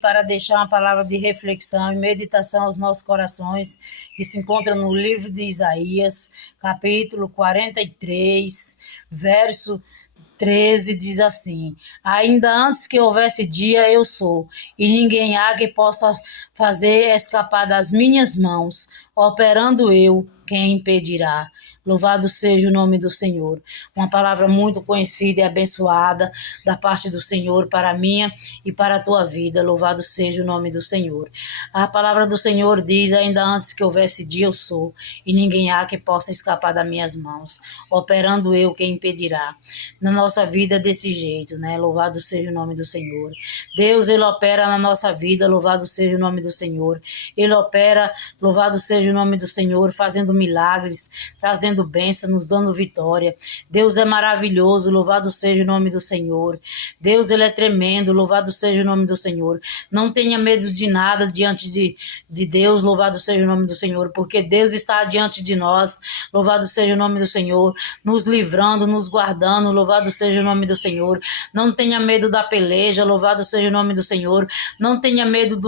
para deixar uma palavra de reflexão e meditação aos nossos corações, que se encontra no livro de Isaías, capítulo 43, verso 13, diz assim: ainda antes que houvesse dia, eu sou, e ninguém há que possa fazer escapar das minhas mãos. Operando eu, quem impedirá? Louvado seja o nome do Senhor. Uma palavra muito conhecida e abençoada da parte do Senhor para a minha e para a tua vida. Louvado seja o nome do Senhor. A palavra do Senhor diz: ainda antes que houvesse dia, eu sou, e ninguém há que possa escapar das minhas mãos. Operando eu, quem impedirá? Na nossa vida desse jeito, né? Louvado seja o nome do Senhor. Deus, Ele opera na nossa vida. Louvado seja o nome do Senhor. Ele opera, louvado seja o nome do Senhor, fazendo milagres, trazendo bênção, nos dando vitória. Deus é maravilhoso, louvado seja o nome do Senhor. Deus, Ele é tremendo, louvado seja o nome do Senhor. Não tenha medo de nada diante de Deus, louvado seja o nome do Senhor, porque Deus está diante de nós, louvado seja o nome do Senhor, nos livrando, nos guardando, louvado seja o nome do Senhor. Não tenha medo da peleja, louvado seja o nome do Senhor. Não tenha medo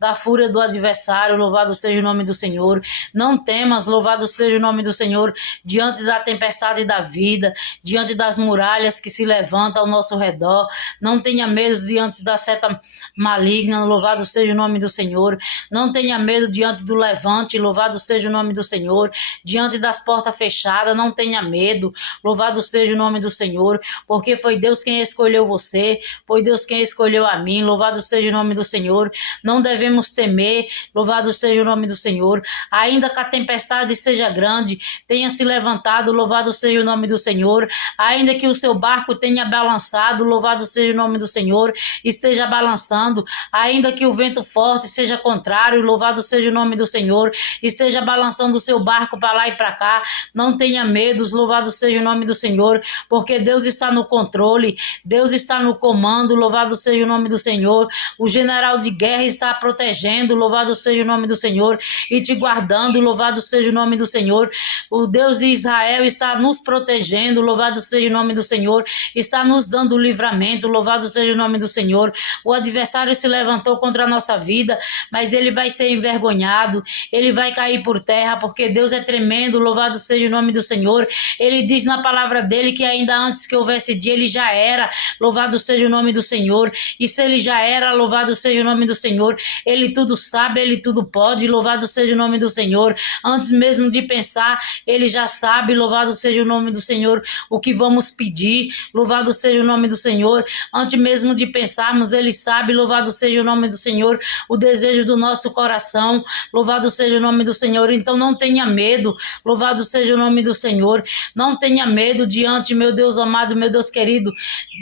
da fúria do adversário, louvado seja o nome do Senhor. Não temas, louvado seja o nome do Senhor, diante da tempestade da vida, diante das muralhas que se levantam ao nosso redor. Não tenha medo diante da seta maligna, louvado seja o nome do Senhor. Não tenha medo diante do levante, louvado seja o nome do Senhor. Diante das portas fechadas, não tenha medo, louvado seja o nome do Senhor, porque foi Deus quem escolheu você, foi Deus quem escolheu a mim, louvado seja o nome do Senhor. Não devemos temer, louvado seja o nome do Senhor. Ainda que a tempestade seja grande, tenha se levantado, louvado seja o nome do Senhor. Ainda que o seu barco tenha balançado, louvado seja o nome do Senhor, esteja balançando. Ainda que o vento forte seja contrário, louvado seja o nome do Senhor, esteja balançando o seu barco para lá e para cá, não tenha medos, louvado seja o nome do Senhor, porque Deus está no controle, Deus está no comando, louvado seja o nome do Senhor. O general de guerra está protegendo, louvado seja o nome do Senhor, e te guardando, louvado seja o nome do Senhor. O Deus de Israel está nos protegendo, louvado seja o nome do Senhor, está nos dando livramento, louvado seja o nome do Senhor. O adversário se levantou contra a nossa vida, mas ele vai ser envergonhado, ele vai cair por terra, porque Deus é tremendo, louvado seja o nome do Senhor. Ele diz na palavra dele que ainda antes que houvesse dia, ele já era, louvado seja o nome do Senhor. E se ele já era, louvado seja o nome do Senhor, ele tudo sabe, ele tudo pode, louvado seja o nome do Senhor. Antes mesmo de pensar, ele já sabe, louvado seja o nome do Senhor, o que vamos pedir, louvado seja o nome do Senhor. Antes mesmo de pensarmos, ele sabe, louvado seja o nome do Senhor, o desejo do nosso coração, louvado seja o nome do Senhor. Então não tenha medo, louvado seja o nome do Senhor. Não tenha medo diante, meu Deus amado, meu Deus querido,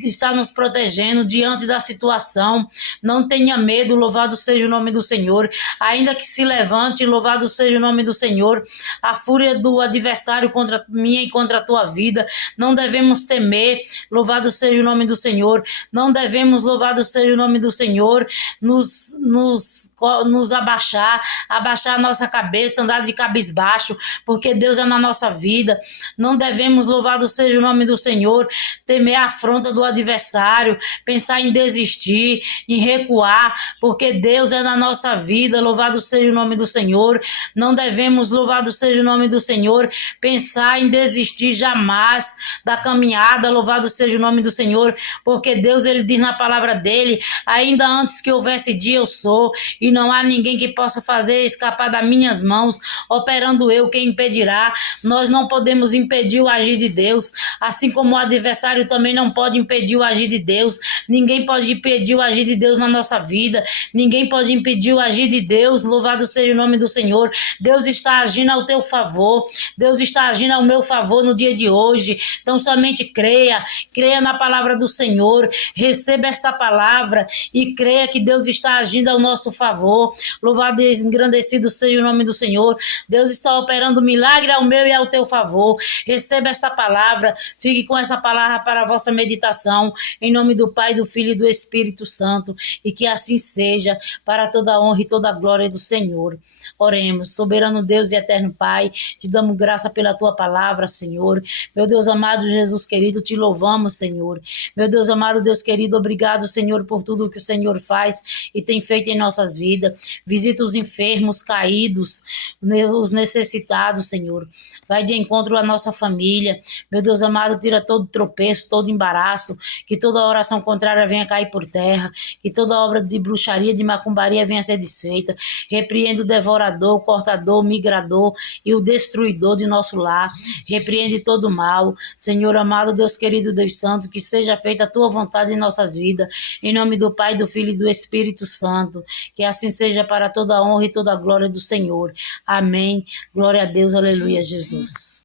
está nos protegendo diante da situação. Não tenha medo, louvado seja o nome do Senhor. Ainda que se levante, louvado seja o nome do Senhor, a fúria do adversário contra mim e contra a tua vida, não devemos temer, louvado seja o nome do Senhor. Não devemos, louvado seja o nome do Senhor, nos abaixar a nossa cabeça, andar de cabisbaixo, porque Deus é na nossa vida. Não devemos, louvado seja o nome do Senhor, temer a afronta do adversário, pensar em desistir, em recuar, porque Deus é na nossa vida, louvado seja o nome do Senhor. Não devemos, louvado seja o nome do Senhor, pensar em desistir jamais da caminhada, louvado seja o nome do Senhor, porque Deus, ele diz na palavra dele: ainda antes que houvesse dia, eu sou, e não há ninguém que possa fazer escapar das minhas mãos. Operando eu, quem impedirá? Nós não podemos impedir o agir de Deus, assim como o adversário também não pode impedir o agir de Deus. Ninguém pode impedir o agir de Deus na nossa vida, ninguém pode impedir o agir de Deus, louvado seja o nome do Senhor. Deus está agindo ao teu favor, Deus está agindo ao meu favor no dia de hoje. Então somente creia na palavra do Senhor, receba esta palavra e creia que Deus está agindo ao nosso favor. Louvado e engrandecido seja o nome do Senhor. Deus está operando milagre ao meu e ao teu favor. Receba esta palavra, fique com essa palavra para a vossa meditação, em nome do Pai, do Filho e do Espírito Santo, e que assim seja, para toda a honra e toda a glória do Senhor. Oremos. Soberano Deus e eterno Pai, te damos graças graça pela tua palavra, Senhor. Meu Deus amado, Jesus querido, te louvamos, Senhor. Meu Deus amado, Deus querido, obrigado, Senhor, por tudo que o Senhor faz e tem feito em nossas vidas. Visita os enfermos, caídos, os necessitados, Senhor. Vai de encontro à nossa família. Meu Deus amado, tira todo tropeço, todo embaraço, que toda oração contrária venha cair por terra, que toda obra de bruxaria, de macumbaria venha ser desfeita. Repreende o devorador, o cortador, o migrador e o destruidor de nosso lar. Repreende todo o mal. Senhor amado, Deus querido, Deus santo, que seja feita a tua vontade em nossas vidas. Em nome do Pai, do Filho e do Espírito Santo. Que assim seja para toda a honra e toda a glória do Senhor. Amém. Glória a Deus. Aleluia, Jesus.